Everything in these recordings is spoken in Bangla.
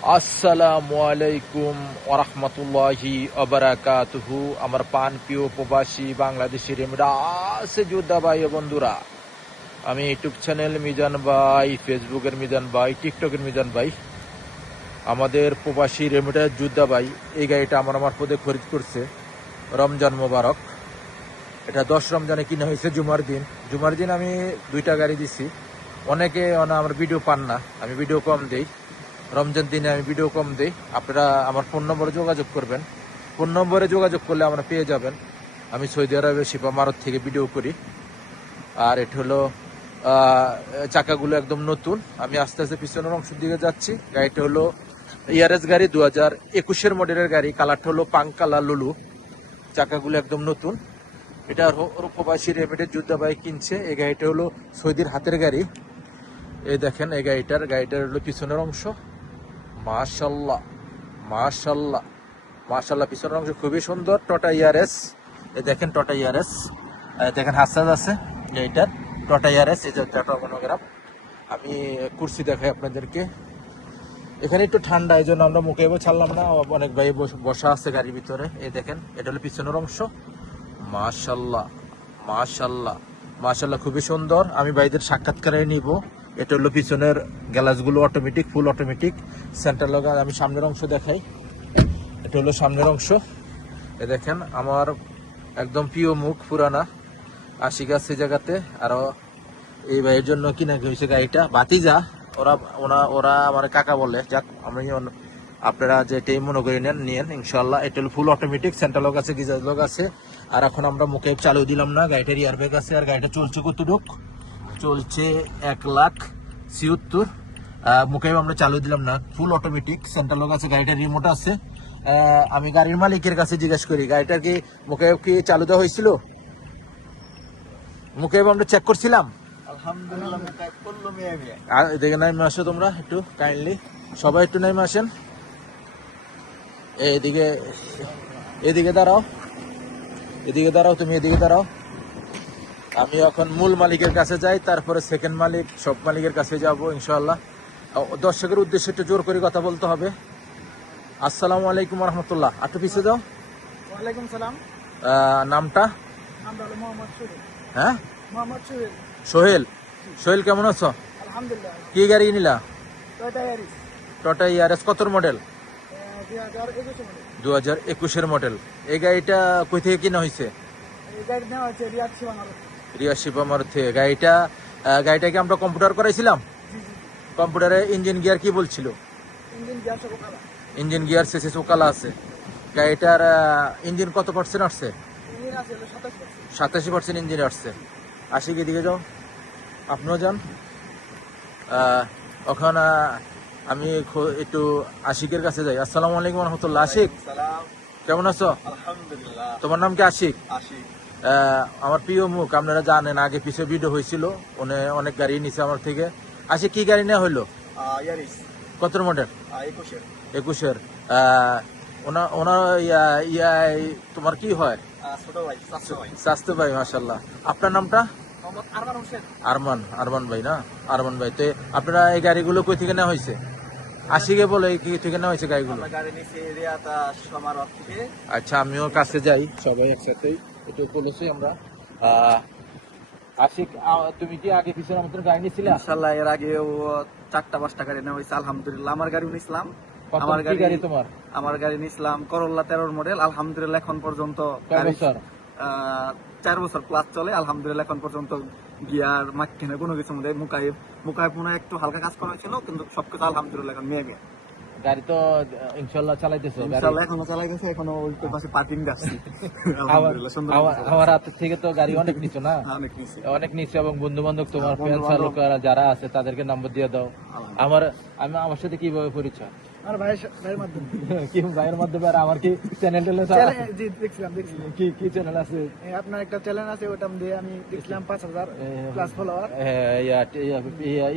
আসসালামু আলাইকুম ওরহমতুল্লাহি ওবারাকাতুহু। আমার পান প্রিয় প্রবাসী বাংলাদেশের আছে যোদ্ধা ভাই ও বন্ধুরা, আমি ইউটিউব চ্যানেল মিজান ভাই, ফেসবুকের মিজান ভাই, টিকটকের মিজান ভাই, আমাদের প্রবাসী রেমিটার যোদ্ধা ভাই এই গাড়িটা আমার পদে খরিদ করছে। রমজান মোবারক। এটা 10 রমজানে কিনা হয়েছে জুমার দিন আমি 2টা গাড়ি দিছি। অনেকে আমার ভিডিও পান না, আমি ভিডিও কম দেই। রমজান দিনে আমি ভিডিও কম দিই। আপনারা আমার ফোন নম্বরে যোগাযোগ করবেন। ফোন নম্বরে যোগাযোগ করলে আমরা পেয়ে যাবেন। আমি সৌদি আরবের শিপা মারত থেকে ভিডিও করি। আর এটা হলো চাকাগুলো একদম নতুন। আমি আস্তে আস্তে পিছনের অংশের দিকে যাচ্ছি। গাড়িটা হলো ইয়ারেস গাড়ি, 2021-এর মডেলের গাড়ি। কালারটা হলো পাং কালার লুলু। চাকাগুলো একদম নতুন। এটা প্রবাসী রেমিটেড যোদ্ধা ভাই কিনছে। এই গাড়িটা হলো সৌদির হাতের গাড়ি। এই দেখেন এই গাড়িটার হলো পিছনের অংশ। মাশাল্লাহ মাশাল্লাহ মাশাল্লাহ, পিছনের অংশ খুবই সুন্দর। টটা ইয়ারেস, এই দেখেন টটা ইয়ারেস, দেখেন হাসাজ আছে এইটার। টটা ইয়ারেস, এই যে টটা মনোগ্রাম। আমি কুর্সি দেখাই আপনাদেরকে। এখানে একটু ঠান্ডা, এই জন্য আমরা মুখে ছাড়লাম না। অনেক ভাই বসা আছে গাড়ির ভিতরে। এই দেখেন এটা হলো পিছনের অংশ। মাশাল্লাহ মাশাল্লাহ মাশাল্লাহ, খুবই সুন্দর। আমি ভাইদের সাক্ষাৎকারে নিব। এটা হলো পিছনের গ্লাসগুলো অটোমেটিক, ফুল অটোমেটিক। সেন্টার লগা। আমি সামনের অংশ দেখাই। এটা হলো সামনের অংশ। এ দেখেন আমার একদম প্রিয় মুখ পুরানা আশিক আছে জায়গাতে। আরো এই ভাইয়ের জন্য কিনা হয়েছে গাড়িটা। বাতিজা ওরা আমার কাকা বলে। যাক, আমি আপনারা যেটাই মনে করে নিয়েন ইনশাল্লাহ। এটা হলো ফুল অটোমেটিক, সেন্টার লক আছে, গিজার লক আছে। আর এখন আমরা মুখে চালু দিলাম না। গাড়িটার এয়ারব্যাগ আছে। আর গাড়িটা চলছে কতটুক? চলছে 1,76,000। মুখে আমরা চালু দিলাম না। ফুল অটোমেটিক, সেন্টার লক আছে, গাড়িটার রিমোট আছে। আমি গাড়ির মালিকের কাছে জিজ্ঞেস করি গাড়িটার কি মুখে কি চালু দেওয়া হয়েছিল। মুখে আমরা চেক করছিলাম। দেখে নাইমে আসো তোমরা একটু কাইন্ডলি, সবাই একটু নাইমে আসেন। এদিকে এদিকে দাঁড়াও, এদিকে দাঁড়াও, তুমি এদিকে দাঁড়াও। আমি এখন মূল মালিকের কাছে যাই, তারপরে সেকেন্ড মালিক, সব মালিকের কাছে যাব ইনশাআল্লাহ। দর্শকের উদ্দেশ্যে একটু জোর করে কথা বলতে হবে। আসসালামু আলাইকুম রহমতুল্লাহ। একটু পিছিয়ে যাও। ওয়ালাইকুম সালাম। নামটা? নামটা হলো মোহাম্মদ সোহেল। হ্যাঁ, মোহাম্মদ সোহেল। সোহেল। সোহেল কেমন আছো? আলহামদুলিল্লাহ। কি গাড়ি নিলা? Toyota Yaris, Toyota Yaris. কত মডেল? 2021 মডেল। 2021-এর মডেল। এই গাড়িটা কই থেকে কিনা হয়েছে? এই গাড়ি নেওয়া হচ্ছে রিয়াদ শিবানগর। রিয়া শিবামার থেকে। গাড়িটাকে আমরা কম্পিউটার করাইছিলাম। জি জি। কম্পিউটারে ইঞ্জিন গিয়ার কি বলছিল? ইঞ্জিন গ্যাস সব কালা। ইঞ্জিন গিয়ার সিসি ওকালা আছে। গাড়িটার ইঞ্জিন কত পার্সেন্ট আসছে? ইঞ্জিন আছে হলো 27%। 87% ইঞ্জিন আসছে। আশিক এদিকে যাও, আপনিও যান। ওখানে আমি একটু আশিকের কাছে যাই। আসসালামু আলাইকুম রহমতুল্লাহ। আশিক কেমন আছো? আলহামদুলিল্লাহ। তোমার নাম কি? আশিক। আশিক। আমার প্রিয় মুখ, আপনারা জানেন আগে পিছিয়ে ভিডিও হয়েছিল। অনেক গাড়ি নিছে আমার থেকে। আশিক কি গাড়ি নেওয়া হইলো? ইয়ারিস কত মডেল? 21-এর। 21-এর। তোমার কি হয়? ছোট ভাই, চাচা ভাই। স্বাস্থ্য ভাই, মাশাল্লাহ। আপনার নামটা? মোহাম্মদ আরমান হোসেন। আরমান ভাই না? আরমান ভাই। তো আপনারা এই গাড়িগুলো কই থেকে নেওয়া হয়েছে? আশিকে বলে কি থেকে নেওয়া হয়েছে গাড়িগুলো? আমরা গাড়ি নিছি রিয়াদ সমারোহ থেকে। আচ্ছা, আমিও কাছে যাই, সবাই একসাথেই একটু বলেছি আমরা। আশিক, তুমি কি আগে পিছনে আমাদের গাড়ি নিয়েছিলে? ইনশাআল্লাহ এর আগেও 4টা-5টা গাড়ি নেওয়া হয়েছে আলহামদুলিল্লাহ। আমার গাড়িও নিছিলাম। আমার গাড়ি তোমার? আমার গাড়ি নিছিলাম করোলা 13 মডেল। আলহামদুলিল্লাহ এখন পর্যন্ত কয় বছর? 4 বছর প্লাস চলে আলহামদুলিল্লাহ। এখন পর্যন্ত গিয়ার মাঝখানে কোনো কিছু মধ্যে মুকাইব মনে একটু হালকা কাজ করা হয়েছিল, কিন্তু সবকিছু আলহামদুলিল্লাহ এখন মেয়ে গাড়ি তো ইনশাল্লাহ চালাইতেছো? ইনশাআল্লাহ এখনো চালাইতেছে, এখনো উল্টো পাশে পার্কিং যাচ্ছি আলহামদুলিল্লাহ। সুন্দর আমার হাতের থেকে তো গাড়ি অনেক নিচে না? অনেক নিছি। অনেক নিচে। এবং বন্ধু বান্ধব তোমার ফ্রেন্ড যারা আছে তাদেরকে নাম্বার দিয়ে দাও। আমার সাথে কিভাবে পরিচয়? আর ভাইয়ের মাধ্যমে। কি ভাইয়ের মাধ্যমে? আর আমার কি চ্যানেল জি দেখছিলাম। কি চ্যানেল আছে? আপনার একটা চ্যানেল আছে, ওটা দিয়ে আমি দেখছিলাম 5,000 প্লাস ফলোয়ার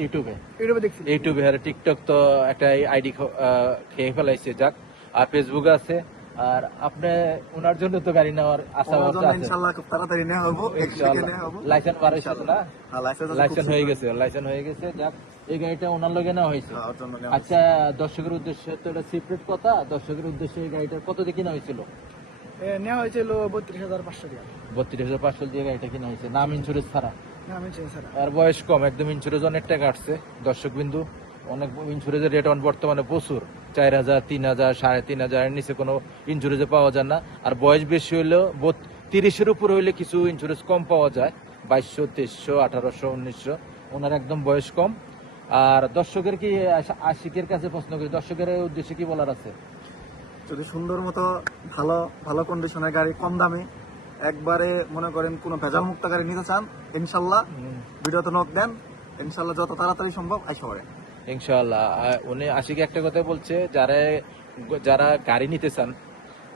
ইউটিউবে। আর টিকটক তো একটা আইডি খেয়ে ফেলাইছে। যাক, আর ফেসবুক আছে। আর আপনি ওনার জন্য তো গাড়ি নেওয়ার আশা ওনার জন্য আছে ইনশাআল্লাহ খুব তাড়াতাড়ি নেওয়া হবো, নেওয়া হবো। লাইসেন্স বার হয়েছে না? হ্যাঁ, লাইসেন্স হয়ে গেছে, লাইসেন্স হয়ে গেছে। যাক, এই গাড়িটা ওনার লগে নেওয়া হয়েছে। ওর জন্য নেওয়া আচ্ছা, দর্শকের উদ্দেশ্যে তো এটা সিক্রেট কথা, দর্শকের উদ্দেশ্যে এই গাড়িটা কত দিয়ে কিনা হয়েছিল? নেওয়া হয়েছিল 32,500 টাকা। 32,500 দিয়ে গাড়িটা কিনা হয়েছে, নাম ইন্স্যুরেন্স ছাড়া। না আমি চিনি স্যার। আর বয়স কম, একদম ইন্স্যুরেন্স অনেক টাকা আসছে। দর্শক বিন্দু, অনেক ইন্স্যুরেন্সের রেট বর্তমানে প্রচুর, 4,000, 3,000, 3,500 নিচে কোনো ইন্স্যুরেন্সে পাওয়া যায় না। আর বয়স বেশি হলেও 30-এর উপর হইলে কিছু ইন্স্যুরেন্স কম পাওয়া যায়, 2200, 2300, 1800, 1900। ওনার একদম বয়স কম। আর দর্শকের কি, আশিকের কাছে প্রশ্ন করি, দর্শকের উদ্দেশ্যে কি বলার আছে? যদি সুন্দর মতো ভালো ভালো কন্ডিশনের গাড়ি কম দামে একবারে মনে করেন কোনো ভেজাল মুক্ত গাড়ি নিতে চান, ইনশাল্লাহ ভিডিওতে নক দেন, ইনশাল্লাহ যত তাড়াতাড়ি সম্ভব আইসা পড়ে। ইনশাআল্লাহ। উনি আশিক একটা কথা বলছে, যারা গাড়ি নিতে চান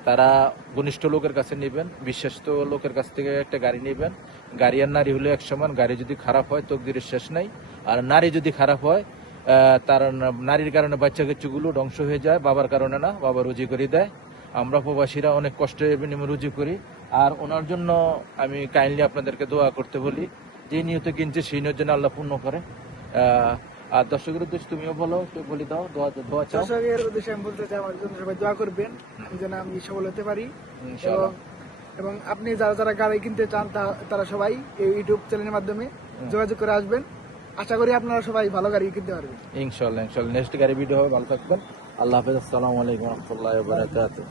তারা ঘনিষ্ঠ লোকের কাছে নেবেন, বিশ্বস্ত লোকের কাছ থেকে একটা গাড়ি নেবেন। গাড়ি আর নারী হলো এক সমান। গাড়ি যদি খারাপ হয় তকদিরের শেষ নাই, আর নারী যদি খারাপ হয় তার নারীর কারণে বাচ্চা কাচ্চাগুলো ধ্বংস হয়ে যায়, বাবার কারণে না, বাবা রুজি করে দেয়। আমরা প্রবাসীরা অনেক কষ্টে বিনিময়ে রুজি করি। আর ওনার জন্য আমি কাইন্ডলি আপনাদেরকে দোয়া করতে বলি, যে নিয়ত কিনছে সেই নিয়ত যেন আল্লাহ পূর্ণ করে। আর দর্শকের উদ্দেশ্যে তুমিও বলো, একটু বলি দাও, দোয়া চাও। দর্শকের উদ্দেশ্যে আমি বলতে চাই, আমার জন্য সবাই দোয়া করবেন, আমি যেন আমি সফল হতে পারি। ইনশাআল্লাহ। এবং আপনি যারা যারা গাড়ি কিনতে চান তারা সবাই এই ইউটিউব চ্যানেলের মাধ্যমে যোগাযোগ করে আসবেন। আশা করি আপনারা সবাই ভালো গাড়ি কিনতে পারবেন। ইনশাআল্লাহ। নেক্সট গাড়ি ভিডিও হবে। ভালো থাকবেন। আল্লাহ হাফেজ। আসসালামু আলাইকুম ওয়া রাহমাতুল্লাহি ওয়া বারাকাতুহু।